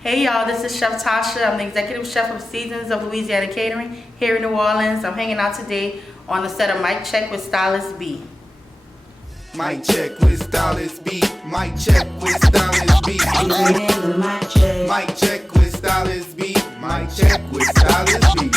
Hey y'all, this is Chef Tasha. I'm the executive chef of Seasons of Louisiana Catering here in New Orleans. I'm hanging out today on the set of Mic Check with Stylist B. Mic check with Stylist B. Mic check with Stylist B. Mic check with Stylist B. Mic check with Stylist B.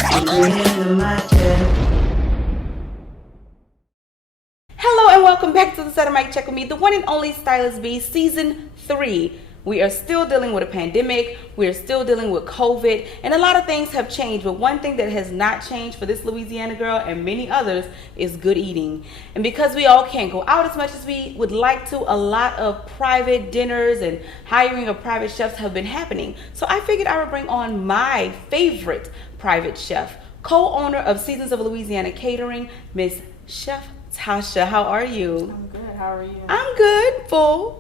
Hello and welcome back to the set of Mic Check with me, the one and only Stylist B, Season 3. We are still dealing with a pandemic, we are still dealing with COVID, and a lot of things have changed, but one thing that has not changed for this Louisiana girl and many others is good eating. And because we all can't go out as much as we would like to, a lot of private dinners and hiring of private chefs have been happening. So I figured I would bring on my favorite private chef, co-owner of Seasons of Louisiana Catering, Miss Chef Tasha. How are you? I'm good. How are you? I'm good. Full.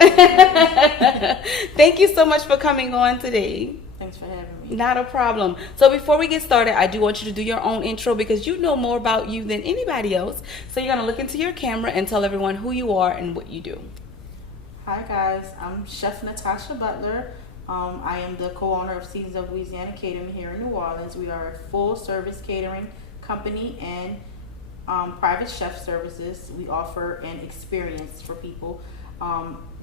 Thank you so much for coming on today. Thanks for having me. Not a problem. So before we get started, I do want you to do your own intro because you know more about you than anybody else. So you're going to look into your camera and tell everyone who you are and what you do. Hi guys, I'm Chef Natasha Butler. I am the co-owner of Seasons of Louisiana Catering here in New Orleans. We are a full-service catering company and private chef services. We offer an experience for people.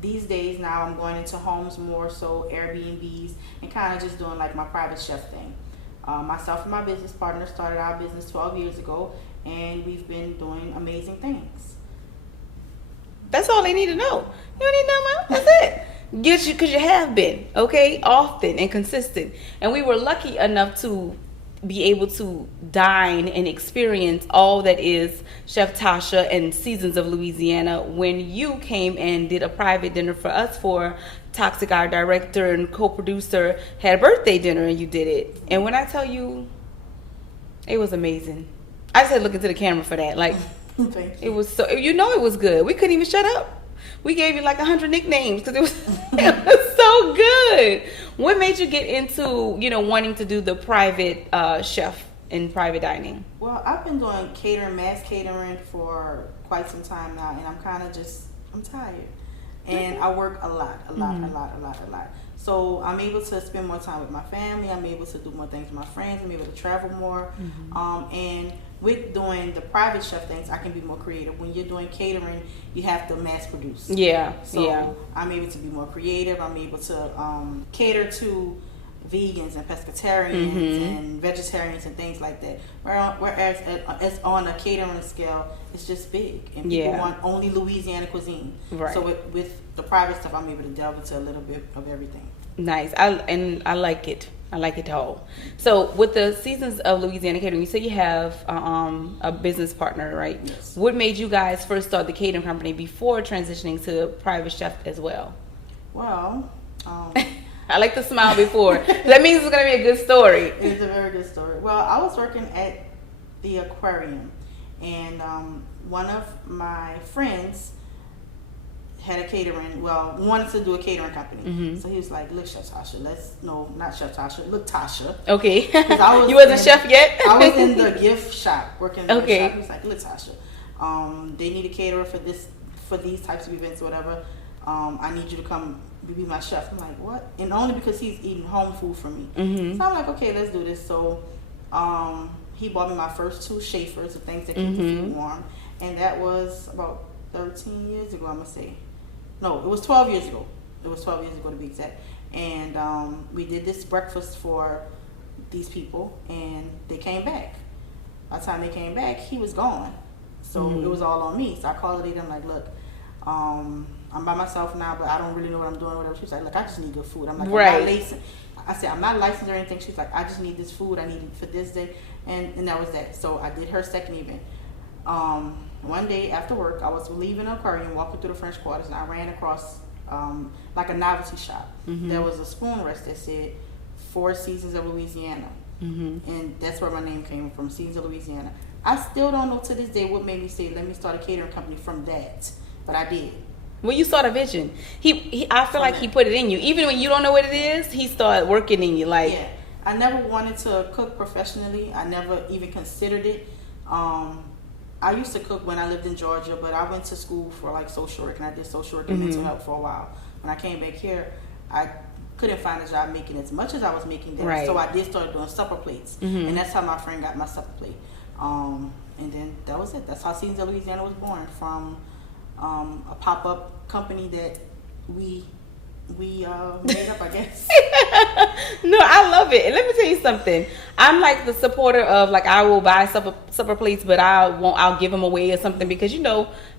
These days now I'm going into homes more, so Airbnbs, and kind of just doing like my private chef thing. Myself and my business partner started our business 12 years ago, and we've been doing amazing things. That's all they need to know. You don't need to know more. That's it. Get you, because you have been, okay, often and consistent. And we were lucky enough to be able to dine and experience all that is Chef Tasha and Seasons of Louisiana when you came and did a private dinner for us for Toxic, our director and co-producer, had a birthday dinner and you did it. And when I tell you, it was amazing. I just had to look into the camera for that. Like, Thank you. it was so, you know, it was good. We couldn't even shut up. We gave you like 100 nicknames because it was, it was so good. What made you get into, wanting to do the private chef in private dining? Well, I've been doing mass catering for quite some time now, and I'm kind of I'm tired. And I work a lot. So I'm able to spend more time with my family. I'm able to do more things with my friends. I'm able to travel more. And with doing the private chef things, I can be more creative. When you're doing catering, you have to mass produce. Yeah, So yeah. I'm able to be more creative. I'm able to cater to vegans and pescatarians and vegetarians and things like that. Whereas as on a catering scale, it's just big, and people want only Louisiana cuisine. Right. So with the private stuff, I'm able to delve into a little bit of everything. Nice. I like it. I like it all. So with the Seasons of Louisiana Catering, you say you have a business partner, right? Yes. What made you guys first start the catering company before transitioning to private chef as well? Well, I like to smile before. That means it's going to be a good story. it's a very good story. Well, I was working at the aquarium, and one of my friends had a catering, wanted to do a catering company. So he was like, look, Chef Tasha, not Chef Tasha, look, Tasha. Okay. 'Cause I was You wasn't chef yet? I was in the gift shop, working in the gift shop. He was like, look, Tasha, they need a caterer for these types of events or whatever. I need you to come be my chef. I'm like, what? And only because he's eating home food for me. So I'm like, okay, let's do this. So he bought me my first 2 Schaefers, the things that keep the food warm. And that was about 13 years ago, I'm going to say. No, it was 12 years ago. It was 12 years ago to be exact. And we did this breakfast for these people, and they came back. By the time they came back, he was gone. So it was all on me. So I called the lady. I'm like, look, I'm by myself now, but I don't really know what I'm doing or whatever. She's like, look, I just need good food. I'm like, I said, I'm not licensed or anything. She's like, I just need this food. I need it for this day. And that was that. So I did her second event. One day after work, I was leaving an aquarium, walking through the French Quarters, and I ran across like a novelty shop. There was a spoon rest that said 4 Seasons of Louisiana. And that's where my name came from, Seasons of Louisiana. I still don't know to this day what made me say, let me start a catering company from that. But I did. Well, you saw the vision. I feel like he put it in you. Even when you don't know what it is, he started working in you. Like, yeah. I never wanted to cook professionally. I never even considered it. I used to cook when I lived in Georgia, but I went to school for like social work, and I did social work and mental health for a while. When I came back here, I couldn't find a job making as much as I was making there. Right. So I did start doing supper plates, and that's how my friend got my supper plate. And then that was it. That's how Seasons of Louisiana was born, from a pop-up company that we made up, I guess. No, I love it. And let me tell you something. I'm like the supporter of, like, I will buy supper plates, but I'll give them away or something, because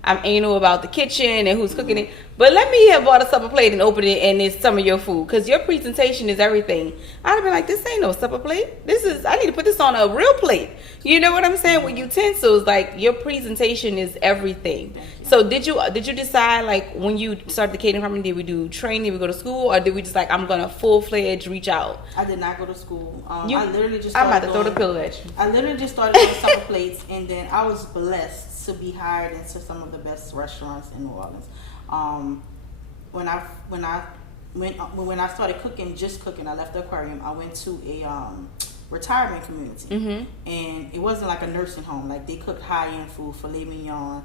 I'm anal about the kitchen and who's cooking it. But let me have bought a supper plate and open it and it's some of your food, because your presentation is everything. I'd have been like, this ain't no supper plate. I need to put this on a real plate. You know what I'm saying? With utensils, like, your presentation is everything. So did you decide, like, when you started the catering company, did we do training, did we go to school, or did we just like, I'm gonna full-fledged reach out? I did not go to school. I'm about to throw the pillow at you. I literally just started doing supper plates, and then I was blessed to be hired into some of the best restaurants in New Orleans. When I started cooking, I left the aquarium. I went to a retirement community, and it wasn't like a nursing home. Like, they cooked high-end food, filet mignon,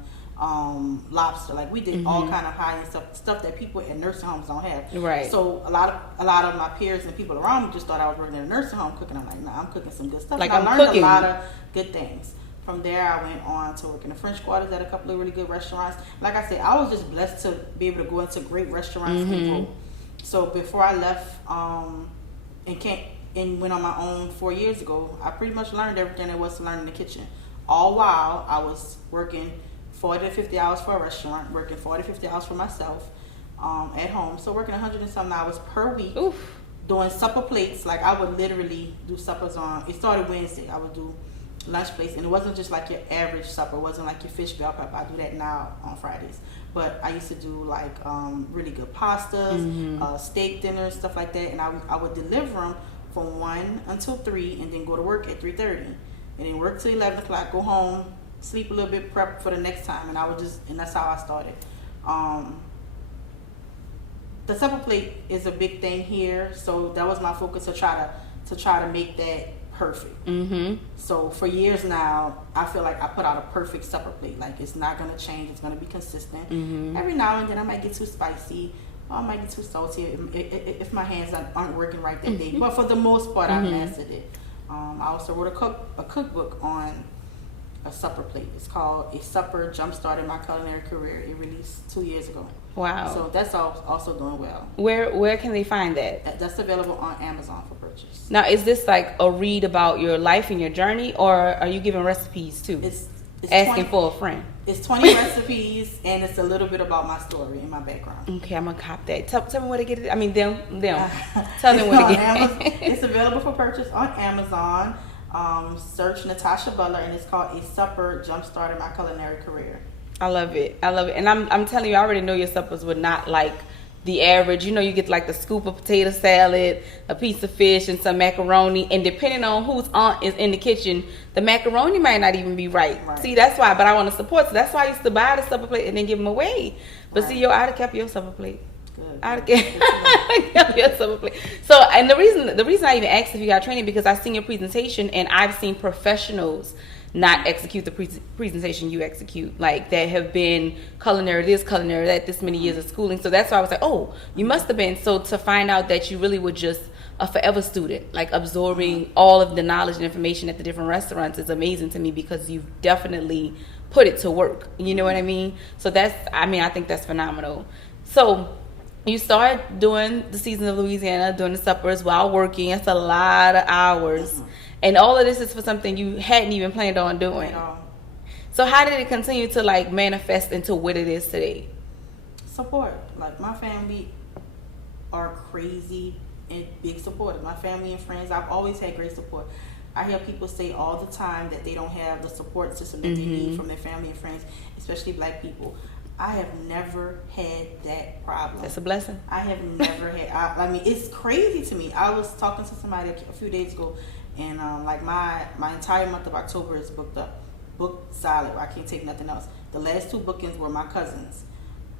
lobster. Like, we did all kind of high-end stuff that people in nursing homes don't have. Right. So a lot of my peers and people around me just thought I was working in a nursing home cooking. I'm like, nah, I'm cooking some good stuff. Like, I I'm learned cooking a lot of good things. From there, I went on to work in the French Quarters at a couple of really good restaurants. Like I said, I was just blessed to be able to go into great restaurants and grow. So before I left and went on my own 4 years ago, I pretty much learned everything there was to learn in the kitchen. All while I was working 40 to 50 hours for a restaurant, working 40 to 50 hours for myself at home. So working 100 and something hours per week. Oof. Doing supper plates. Like, I would literally do suppers it started Wednesday. I would do lunch plates, and it wasn't just like your average supper. It wasn't like your fish, bell pepper. I do that now on Fridays, but I used to do like really good pastas, steak dinners, stuff like that, and I would deliver them from 1 until 3, and then go to work at 3:30, and then work till 11 o'clock, go home, sleep a little bit, prep for the next time, and that's how I started. The supper plate is a big thing here, so that was my focus, to try to make that perfect. So for years now, I feel like I put out a perfect supper plate. Like, it's not going to change. It's going to be consistent. Every now and then I might get too spicy, or I might get too salty if my hands aren't working right that day. But for the most part, I mastered it. I also wrote a cookbook on a supper plate. It's called A Supper Jump-Started My Culinary Career. It released 2 years ago. Wow. So that's also doing well. Where can they find that? That's available on Amazon for purchase. Now, is this like a read about your life and your journey, or are you giving recipes too? It's asking for a friend. It's 20 recipes, and it's a little bit about my story and my background. Okay, I'm gonna cop that. Tell me where to get it. I mean, them. Tell them where to get it. It's available for purchase on Amazon. Search Natasha Butler, and it's called A Supper Jump-Started My Culinary Career. I love it. And I'm telling you, I already know your suppers were not like the average. You get like the scoop of potato salad, a piece of fish, and some macaroni. And depending on whose aunt is in the kitchen, the macaroni might not even be right. See, that's why. But I want to support. So that's why I used to buy the supper plate and then give them away. But see, I'd have kept your supper plate. Good. I'd have kept your supper plate. So, and the reason I even asked if you got training, because I've seen your presentation, and I've seen professionals not execute the presentation you execute, like that have been culinary that, this many years of schooling. So that's why I was like, oh, you must have been. So to find out that you really were just a forever student, like absorbing all of the knowledge and information at the different restaurants, is amazing to me, because you've definitely put it to work. You know what I mean? So I think that's phenomenal. So you started doing the Seasons of Louisiana, doing the suppers while working. That's a lot of hours. And all of this is for something you hadn't even planned on doing. No. So how did it continue to like manifest into what it is today? Support. Like, my family are crazy and big supporters. My family and friends, I've always had great support. I hear people say all the time that they don't have the support system that they need from their family and friends, especially Black people. I have never had that problem. That's a blessing. I have never had. I mean, it's crazy to me. I was talking to somebody a few days ago, and like my entire month of October is booked up, booked solid. I can't take nothing else. The last 2 bookings were my cousins.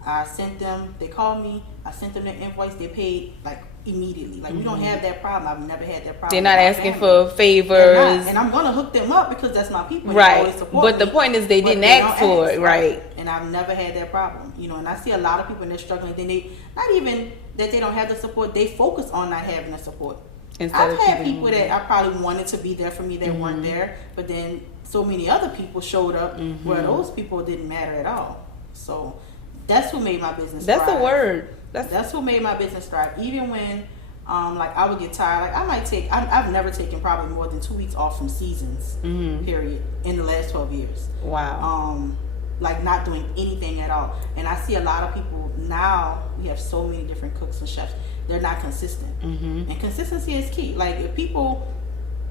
I sent them. They called me. I sent them their invoice. They paid like immediately. Like, we don't have that problem. I've never had that problem. They're not asking for favors. And I'm gonna hook them up because that's my people. And right. They always support but me, the point is they didn't ask for it. Right. And I've never had that problem. And I see a lot of people and they're struggling. Then they not even that they don't have the support, they focus on not having the support. Instead I've had people that I probably wanted to be there for me that weren't there, but then so many other people showed up where those people didn't matter at all. So that's what made my business thrive. That's a word. That's what made my business thrive. Even when like I would get tired, like I might take, I've never taken probably more than 2 weeks off from Seasons, period, in the last 12 years. Wow. Like not doing anything at all. And I see a lot of people now, we have so many different cooks and chefs, they're not consistent. And consistency is key. Like if people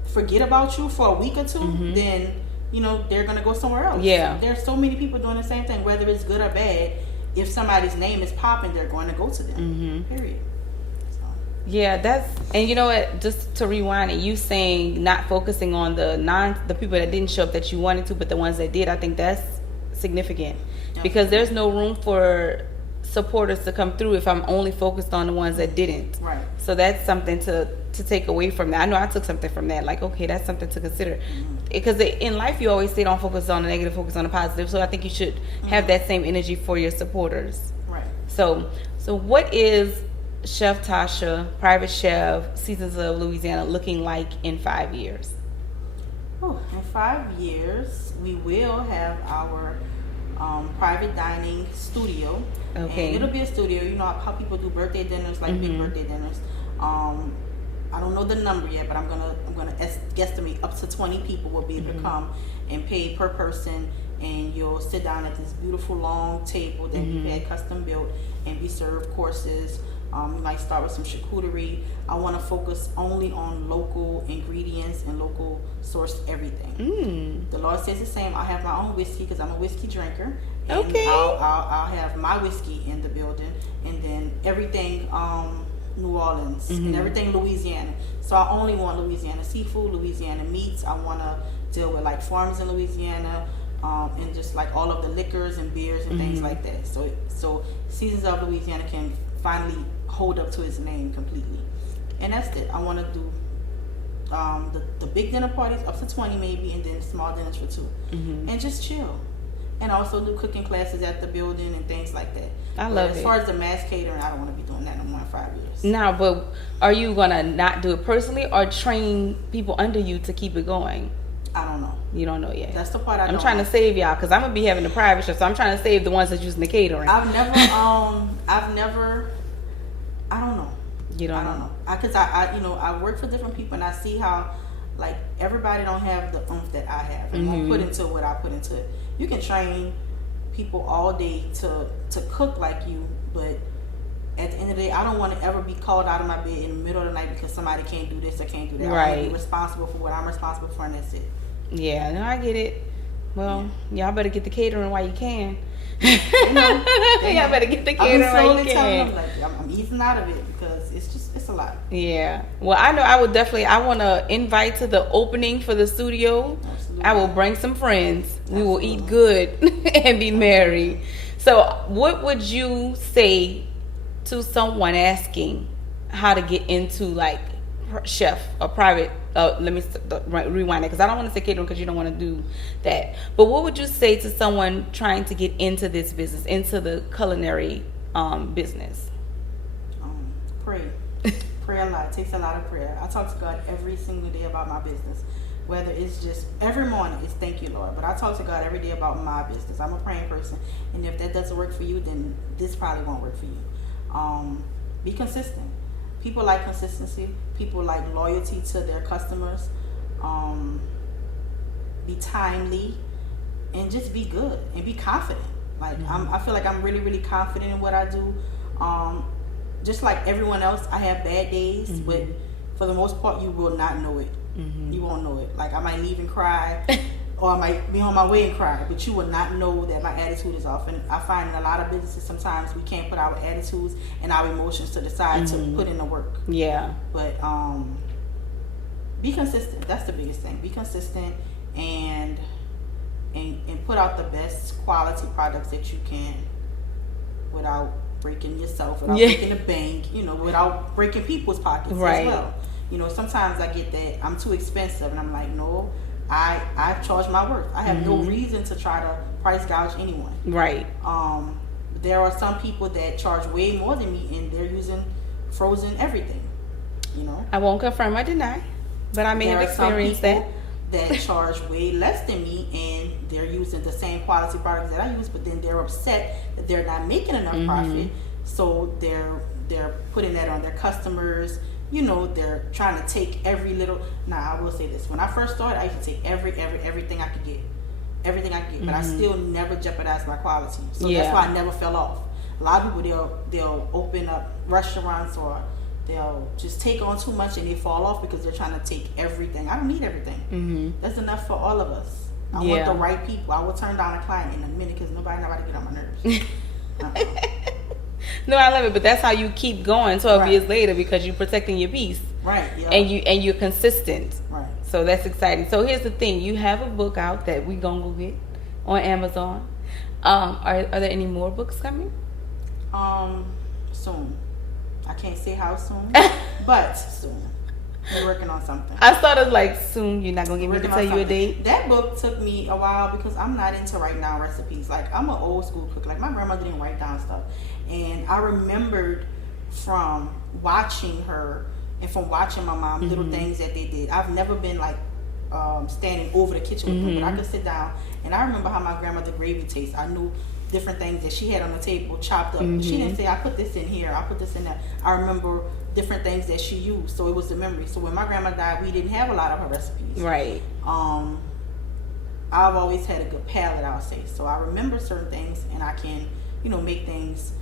forget about you for a week or two, then you know they're gonna go somewhere else. Yeah. There's so many people doing the same thing, whether it's good or bad. If somebody's name is popping, they're going to go to them. Period. So. Yeah, that's, and you know what, just to rewind it, you saying not focusing on the people that didn't show up that you wanted to, but the ones that did, I think that's significant. Because there's no room for supporters to come through if I'm only focused on the ones that didn't. Right. So that's something to take away from that. I know I took something from that, like, okay, that's something to consider. Because in life you always say don't focus on the negative, focus on the positive. So I think you should have that same energy for your supporters. Right. So what is Chef Tasha, Private Chef, Seasons of Louisiana looking like in 5 years? Oh, in 5 years, we will have our private dining studio. Okay. And it'll be a studio. You know how people do birthday dinners, like big birthday dinners. I don't know the number yet, but I'm gonna guesstimate up to 20 people will be able to come and pay per person, and you'll sit down at this beautiful long table that we've had custom built and be served courses. You might start with some charcuterie. I want to focus only on local ingredients and local sourced everything. The Lord says the same. I have my own whiskey because I'm a whiskey drinker. And Okay. I'll have my whiskey in the building, and then everything New Orleans and everything Louisiana. So I only want Louisiana seafood, Louisiana meats. I want to deal with like farms in Louisiana, and just like all of the liquors and beers and things like that. So Seasons of Louisiana can finally hold up to its name completely. And that's it. I want to do the big dinner parties up to 20 maybe, and then small dinners for 2, and just chill. And also do cooking classes at the building and things like that. I love it. As far as the mass catering, I don't want to be doing that no more in 5 years. Now, but are you gonna not do it personally or train people under you to keep it going? I don't know. You don't know yet. That's the part I don't I'm trying know. to save y'all because I'm gonna be having the private show, so I'm trying to save the ones that's using the catering. I don't know. You don't I don't know. Because I work for different people, and I see how like everybody don't have the oomph that I have, and won't put into what I put into it. You can train people all day to cook like you, but at the end of the day, I don't want to ever be called out of my bed in the middle of the night because somebody can't do this or can't do that. Right. I want to be responsible for what I'm responsible for, and that's it. Yeah, no, I get it. Well, y'all better get the catering while you can. Y'all better get the catering while you can. I'm easing out of it because it's a lot. Yeah. Well, I know I want to invite to the opening for the studio. Absolutely. I will bring some friends. We will eat good and be merry. So what would you say to someone asking how to get into like chef or private, let me rewind it because I don't want to say catering because you don't want to do that. But what would you say to someone trying to get into this business, into the culinary business? Pray. Pray a lot. It takes a lot of prayer. I talk to God every single day about my business. Whether it's just every morning, it's thank you, Lord. But I talk to God every day about my business. I'm a praying person. And if that doesn't work for you, then this probably won't work for you. Be consistent. People like consistency. People like loyalty to their customers. Be timely. And just be good. And be confident. Like I feel like I'm really, really confident in what I do. Just like everyone else, I have bad days, but for the most part, you will not know it. You won't know it. Like I might leave and cry, or I might be on my way and cry, but you will not know that my attitude is off. And I find in a lot of businesses, sometimes we can't put our attitudes and our emotions to the side to put in the work. Yeah. But be consistent. That's the biggest thing. Be consistent and put out the best quality products that you can without breaking yourself, without breaking the bank, without breaking people's pockets as well. Sometimes I get that I'm too expensive, and I'm like, no, I charge my worth. I have no reason to try to price gouge anyone. Right. there are some people that charge way more than me, and they're using frozen everything. You know, I won't confirm or deny, but I may have experienced that. That charge way less than me, and they're using the same quality products that I use, but then they're upset that they're not making enough profit, so they're putting that on their customers. You know, they're trying to take every little. Now I will say this: when I first started, I used to take everything I could get, but I still never jeopardized my quality. So that's why I never fell off. A lot of people they'll open up restaurants, or they'll just take on too much and they fall off because they're trying to take everything. I don't need everything. That's enough for all of us. I want the right people. I will turn down a client in a minute because nobody knows how to get on my nerves. No, I love it, but that's how you keep going 12 years later, because you're protecting your peace. Right. Yeah. And you're consistent. Right. So that's exciting. So here's the thing: you have a book out that we gonna go get on Amazon. Are there any more books coming? Soon. I can't say how soon, but soon. We're working on something. I thought it was like soon. You're not gonna get me to tell you a date. That book took me a while because I'm not into writing down recipes. Like, I'm an old school cook. Like, my grandmother didn't write down stuff, and I remembered from watching her and from watching my mom little things that they did. I've never been like standing over the kitchen with them, but I could sit down and I remember how my grandmother gravy tastes. I knew different things that she had on the table chopped up. She didn't say, I put this in here, I put this in there. I remember different things that she used, so it was the memory. So when my grandma died, we didn't have a lot of her recipes. Right. I've always had a good palate, I'll say. So I remember certain things, and I can, make things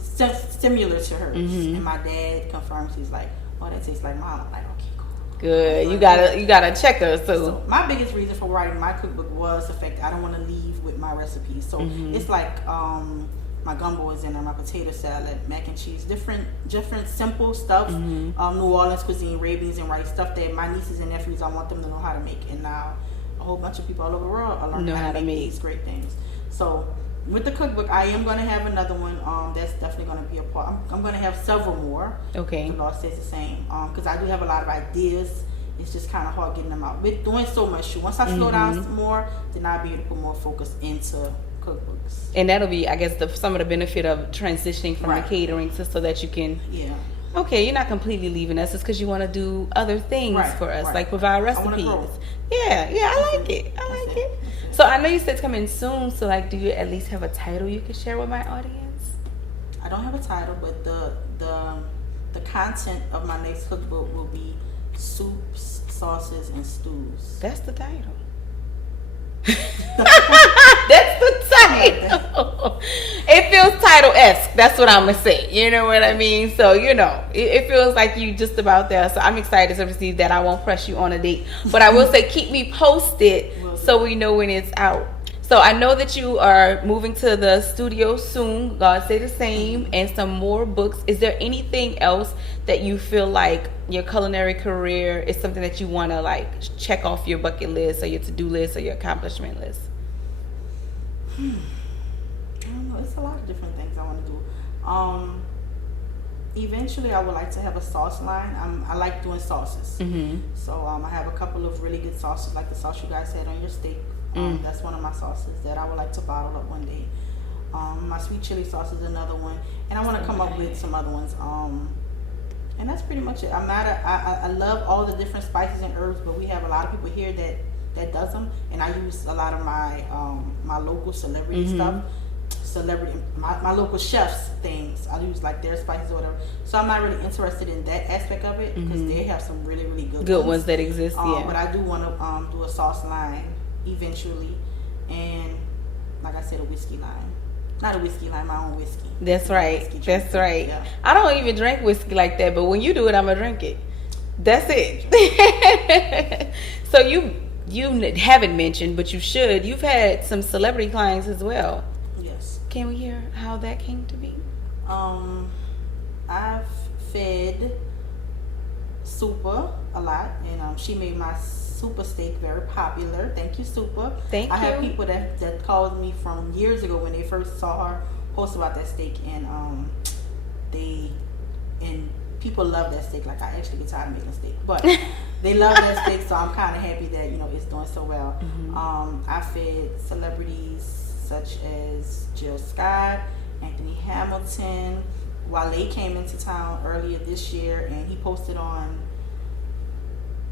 similar to hers. And my dad confirms, he's like, oh, that tastes like mom. I'm like, okay, cool. Good. You gotta check her. So my biggest reason for writing my cookbook was the fact that I don't want to leave with my recipes. So it's like my gumbo is in there, my potato salad, mac and cheese, different simple stuff. New Orleans cuisine, ravens and rice, stuff that my nieces and nephews, I want them to know how to make. And now a whole bunch of people all over the world are learning how to make these great things. So with the cookbook, I am going to have another one. That's definitely going to be a part. I'm going to have several more. Okay. The law says the same. Because I do have a lot of ideas. It's just kind of hard getting them out. With doing so much, once I slow down more, then I'll be able to put more focus into cookbooks. And that'll be, I guess, some of the benefit of transitioning from the catering so that you can. Yeah. Okay, you're not completely leaving us. It's because you want to do other things for us, like provide recipes. Yeah, I like it. I like it. So I know you said it's coming soon. So like, do you at least have a title you can share with my audience? I don't have a title, but the content of my next cookbook will be soups, sauces, and stews. That's the title. That's the title. It feels title-esque. That's what I'm gonna say. You know what I mean? So it feels like you just about there. So I'm excited to receive that. I won't press you on a date, but I will say keep me posted so we know when it's out. So I know that you are moving to the studio soon. God say the same, and some more books. Is there anything else that you feel like your culinary career is something that you want to like check off your bucket list or your to-do list or your accomplishment list? I don't know. It's a lot of different things I want to do. Eventually, I would like to have a sauce line. I like doing sauces. So I have a couple of really good sauces, like the sauce you guys had on your steak. That's one of my sauces that I would like to bottle up one day. My sweet chili sauce is another one, and I want to come up with some other ones. And that's pretty much it. I love all the different spices and herbs, but we have a lot of people here that does them, and I use a lot of my my local celebrity stuff. My local chefs things. I use like their spices or whatever. So I'm not really interested in that aspect of it because they have some really, really good ones that exist. But I do want to do a sauce line eventually, and like I said, a whiskey line. Not a whiskey line, my own whiskey. That's right. That's right. Yeah. I don't even drink whiskey like that, but when you do it, I'm gonna drink it. That's it. So you haven't mentioned, but you should. You've had some celebrity clients as well. Yes. Can we hear how that came to be? I've fed Super a lot, and she made my Super steak very popular. Thank you, Super. Thank you. I have people that called me from years ago when they first saw her post about that steak, and people love that steak. Like, I actually get tired of making steak, but they love that steak, so I'm kind of happy that it's doing so well. I fed celebrities such as Jill Scott, Anthony Hamilton. Wale came into town earlier this year, and he posted on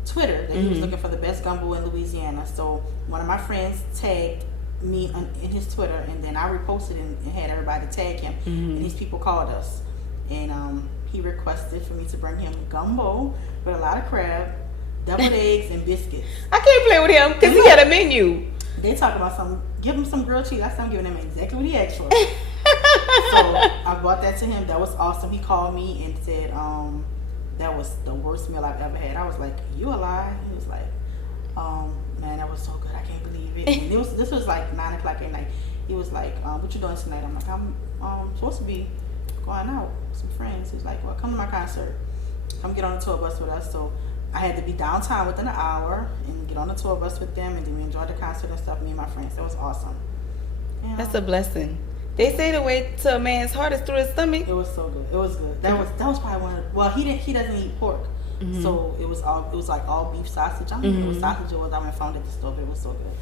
Twitter that he was looking for the best gumbo in Louisiana. So one of my friends tagged me in his Twitter, and then I reposted and had everybody tag him. And these people called us, and he requested for me to bring him gumbo with a lot of crab, deviled eggs, and biscuits. I can't play with him because he had a menu. They talk about give him some grilled cheese. I'm giving him exactly what he asked for. So I brought that to him. That was awesome. He called me and said, that was the worst meal I've ever had. I was like, you a lie? He was like, man, that was so good. I can't believe it. And this was like 9 o'clock at night. He was like, what you doing tonight? I'm like, I'm supposed to be going out with some friends. He was like, well, come to my concert. Come get on the tour bus with us. So I had to be downtown within an hour and get on the tour bus with them, and then we enjoyed the concert and stuff, me and my friends. That was awesome. Yeah. That's a blessing. They say the way to a man's heart is through his stomach. It was so good. It was good. That was probably one of the, well, he doesn't eat pork. So it was like all beef sausage. I don't know what sausage it was. I went and found it at the store, but it was so good.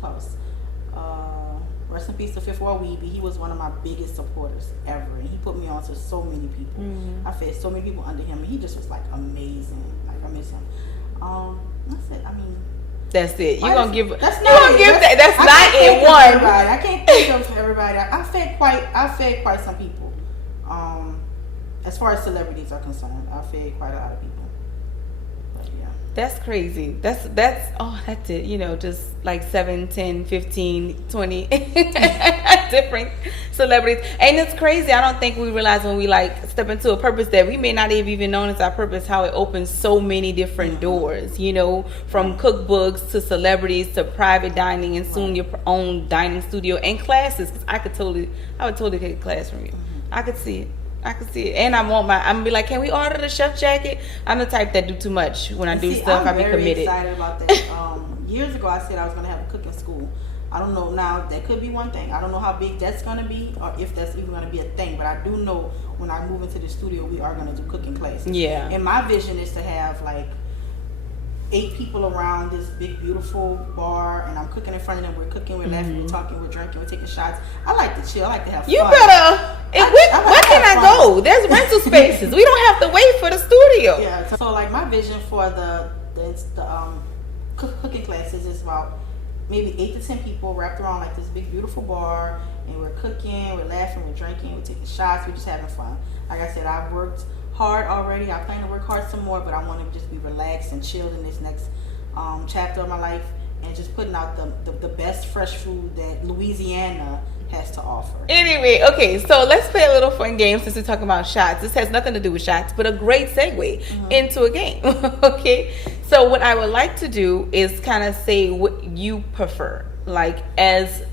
What else? Rest in peace to Fifth Ward Weeby. He was one of my biggest supporters ever, and he put me on to so many people. I fed so many people under him, and he just was like amazing. Like, I miss him. That's it. I mean, that's it. You gonna give? That's not in one. Everybody. I can't think of everybody. I fed quite some people. As far as celebrities are concerned, I fed quite a lot of people. But yeah. That's crazy. That's it. You know, just like 7, 10, 15, 20 different celebrities. And it's crazy. I don't think we realize when we like step into a purpose that we may not have even known it's our purpose, how it opens so many different doors, you know, from cookbooks to celebrities to private dining and soon your own dining studio and classes. 'Cause I would totally take a class from you. I could see it. And I'm gonna be like, can we order the chef jacket? I'm the type that do too much when I do stuff. I be committed. I'm very excited about that. Years ago, I said I was gonna have a cooking school. I don't know now. That could be one thing. I don't know how big that's gonna be, or if that's even gonna be a thing. But I do know when I move into the studio, we are gonna do cooking classes. Yeah. And my vision is to have like 8 people around this big beautiful bar, and I'm cooking in front of them. We're cooking, we're laughing, we're talking, we're drinking, we're taking shots. I like to chill. I like to have fun. You better. Where can I go? There's rental spaces. We don't have to wait for the studio. Yeah. So like my vision for the cooking classes is about maybe 8 to 10 people wrapped around like this big beautiful bar, and we're cooking, we're laughing, we're drinking, we're taking shots, we're just having fun. Like I said, I've worked hard already. I plan to work hard some more, but I want to just be relaxed and chilled in this next chapter of my life, and just putting out the best fresh food that Louisiana has to offer. Anyway, okay, so let's play a little fun game since we're talking about shots. This has nothing to do with shots, but a great segue into a game. Okay, so what I would like to do is kind of say what you prefer, like as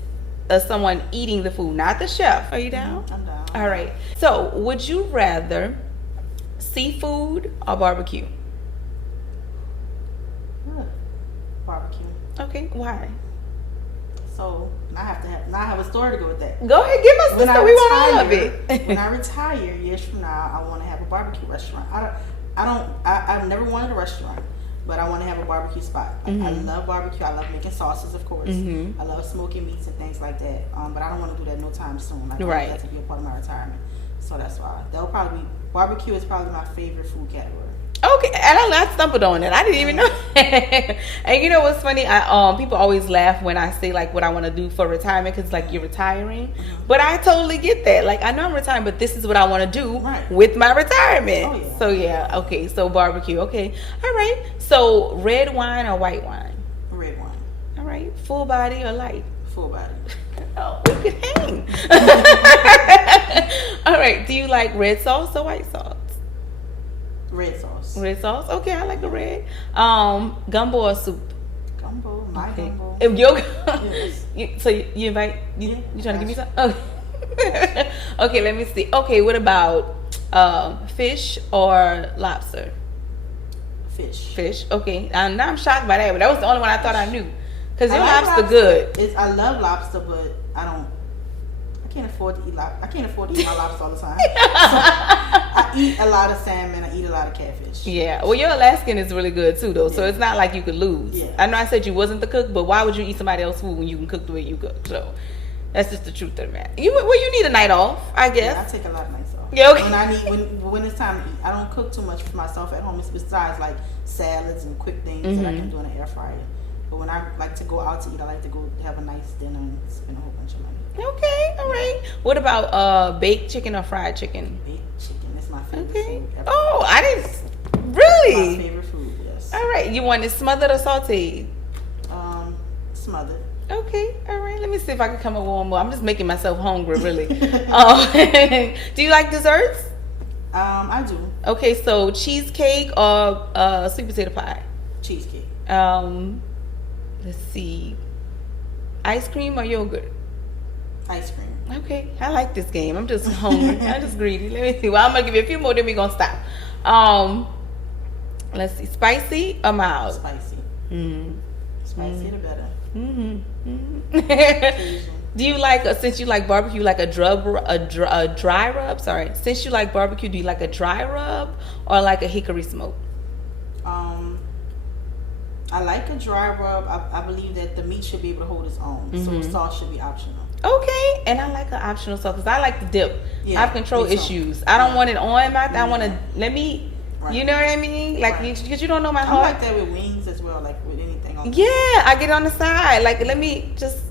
someone eating the food, not the chef. Are you down? I'm down. All right. So would you rather seafood or barbecue? Barbecue. Okay, why? So I have a story to go with that. Go ahead, give us the story. We want all of it. When I retire years from now, I want to have a barbecue restaurant. I've never wanted a restaurant, but I want to have a barbecue spot. Like, I love barbecue. I love making sauces, of course. I love smoking meats and things like that. But I don't want to do that no time soon. Like, I want that to be a part of my retirement. So that's why barbecue is probably my favorite food category. Okay, and I stumbled on it. I didn't even know. And you know what's funny? People always laugh when I say like what I want to do for retirement, because like you're retiring. But I totally get that. Like I know I'm retiring, but this is what I want to do with my retirement. Oh, yeah. So yeah, okay. So barbecue. Okay, all right. So red wine or white wine? Red wine. All right. Full body or light? Full body. Oh, we could hang. All right. Do you like red sauce or white sauce? Red sauce. Red sauce? Okay, I like the red. Gumbo or soup? Gumbo. My gumbo. Yes. So you invite? You trying to give me some? Okay. Okay, let me see. Okay, what about fish or lobster? Fish. Okay. Now I'm shocked by that, but that was the only one I thought I knew. Because your lobster good. I love lobster, but I can't afford to eat lobster. I can't afford to eat my lobster all the time. So I eat a lot of salmon. I eat a lot of catfish. Yeah. Well, your Alaskan is really good too, though. So it's not like you could lose. Yeah. I know I said you wasn't the cook, but why would you eat somebody else's food when you can cook the way you cook? So That's just the truth of the matter. You need a night off, I guess. Yeah, I take a lot of nights off. Yeah, okay. When it's time to eat, I don't cook too much for myself at home. It's besides like salads and quick things that I can do in an air fryer. But when I like to go out to eat, I like to go have a nice dinner and spend a whole bunch of money. Okay, all right. What about baked chicken or fried chicken? Baked chicken is my favorite food ever. Oh, I didn't really. My favorite food, yes. All right, you want it smothered or sauteed? Smothered. Okay, all right. Let me see if I can come up with one more. I'm just making myself hungry, really. Do you like desserts? I do. Okay, so cheesecake or sweet potato pie? Cheesecake. Let's see. Ice cream or yogurt? Ice cream. Okay, I like this game. I'm just hungry. I'm just greedy. Let me see. Well, I'm gonna give you a few more, then we're gonna stop. Let's see. Spicy or mild? Spicy. Spicy the better. Do you like, since you like barbecue, like a dry rub? Sorry. Since you like barbecue, do you like a dry rub or like a hickory smoke? I like a dry rub. I believe that the meat should be able to hold its own, so the sauce should be optional. Okay, and I like an optional sauce because I like the dip. Yeah, I have control issues. I don't want it on my. I want to let me. Right. You know what I mean? Like because you don't know my I'm heart. like that with wings as well, like with anything on. Yeah, I get on the side. Like let me just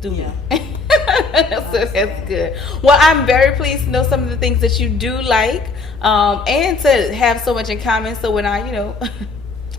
do me. So that's good. Well, I'm very pleased to know some of the things that you do like, and to have so much in common. So when I,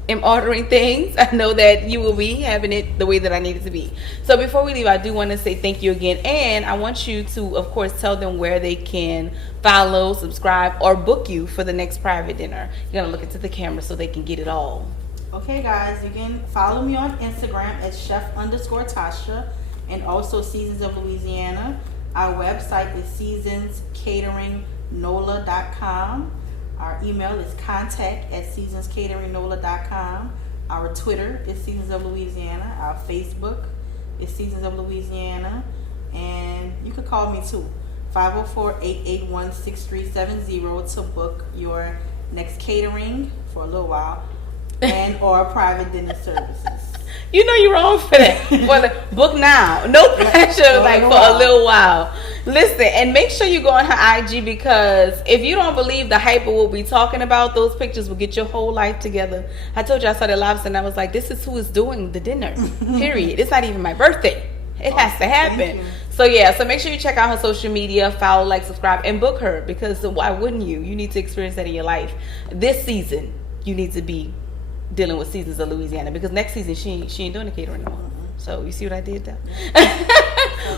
am ordering things, I know that you will be having it the way that I need it to be. So before we leave, I do want to say thank you again, and I want you to, of course, tell them where they can follow, subscribe, or book you for the next private dinner. You're gonna look into the camera so they can get it all. Okay, guys, you can follow me on Instagram at chef_Tasha, and also Seasons of Louisiana. Our website is seasonscateringnola.com. Our email is contact@seasonscateringnola.com. Our Twitter is Seasons of Louisiana. Our Facebook is Seasons of Louisiana. And you could call me too, 504-881-6370 to book your next catering for a little while and or private dinner services. You know you're wrong for that. Well, book now. No pressure, like for a little while. Listen, and make sure you go on her IG, because if you don't believe the hype we'll be talking about, those pictures will get your whole life together. I told you I saw the Lobster and I was like, this is who is doing the dinner. Period. It's not even my birthday. It has to happen. So yeah, so make sure you check out her social media, follow, like, subscribe, and book her, because why wouldn't you? You need to experience that in your life. This season, you need to be dealing with Seasons of Louisiana, because next season she ain't doing the catering no more. So you see what I did there?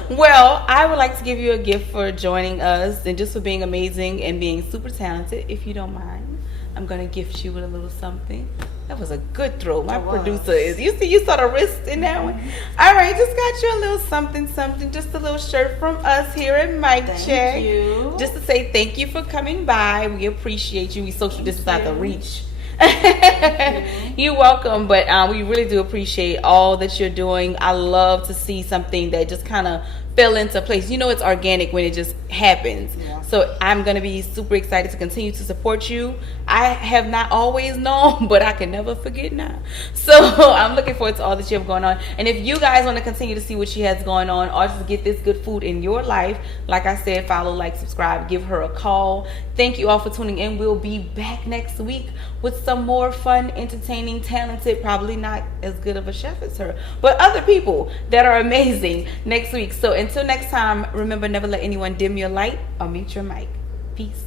Well, I would like to give you a gift for joining us and just for being amazing and being super talented. If you don't mind, I'm gonna gift you with a little something. That was a good throw. My producer is. You saw the wrist in that one. All right, just got you a little something, just a little shirt from us here at Mic Check. Thank you. Just to say thank you for coming by. We appreciate you. We social distance out the reach. You're welcome, but we really do appreciate all that you're doing. I love to see something that just kind of fell into place. It's organic when it just happens. Yeah. So I'm going to be super excited to continue to support you. I have not always known, but I can never forget now. So I'm looking forward to all that you have going on. And if you guys want to continue to see what she has going on, or just get this good food in your life, like I said, follow, like, subscribe, give her a call. Thank you all for tuning in. We'll be back next week with some more fun, entertaining, talented, probably not as good of a chef as her, but other people that are amazing next week. So until next time, remember, never let anyone dim your light or mute your mic. Peace.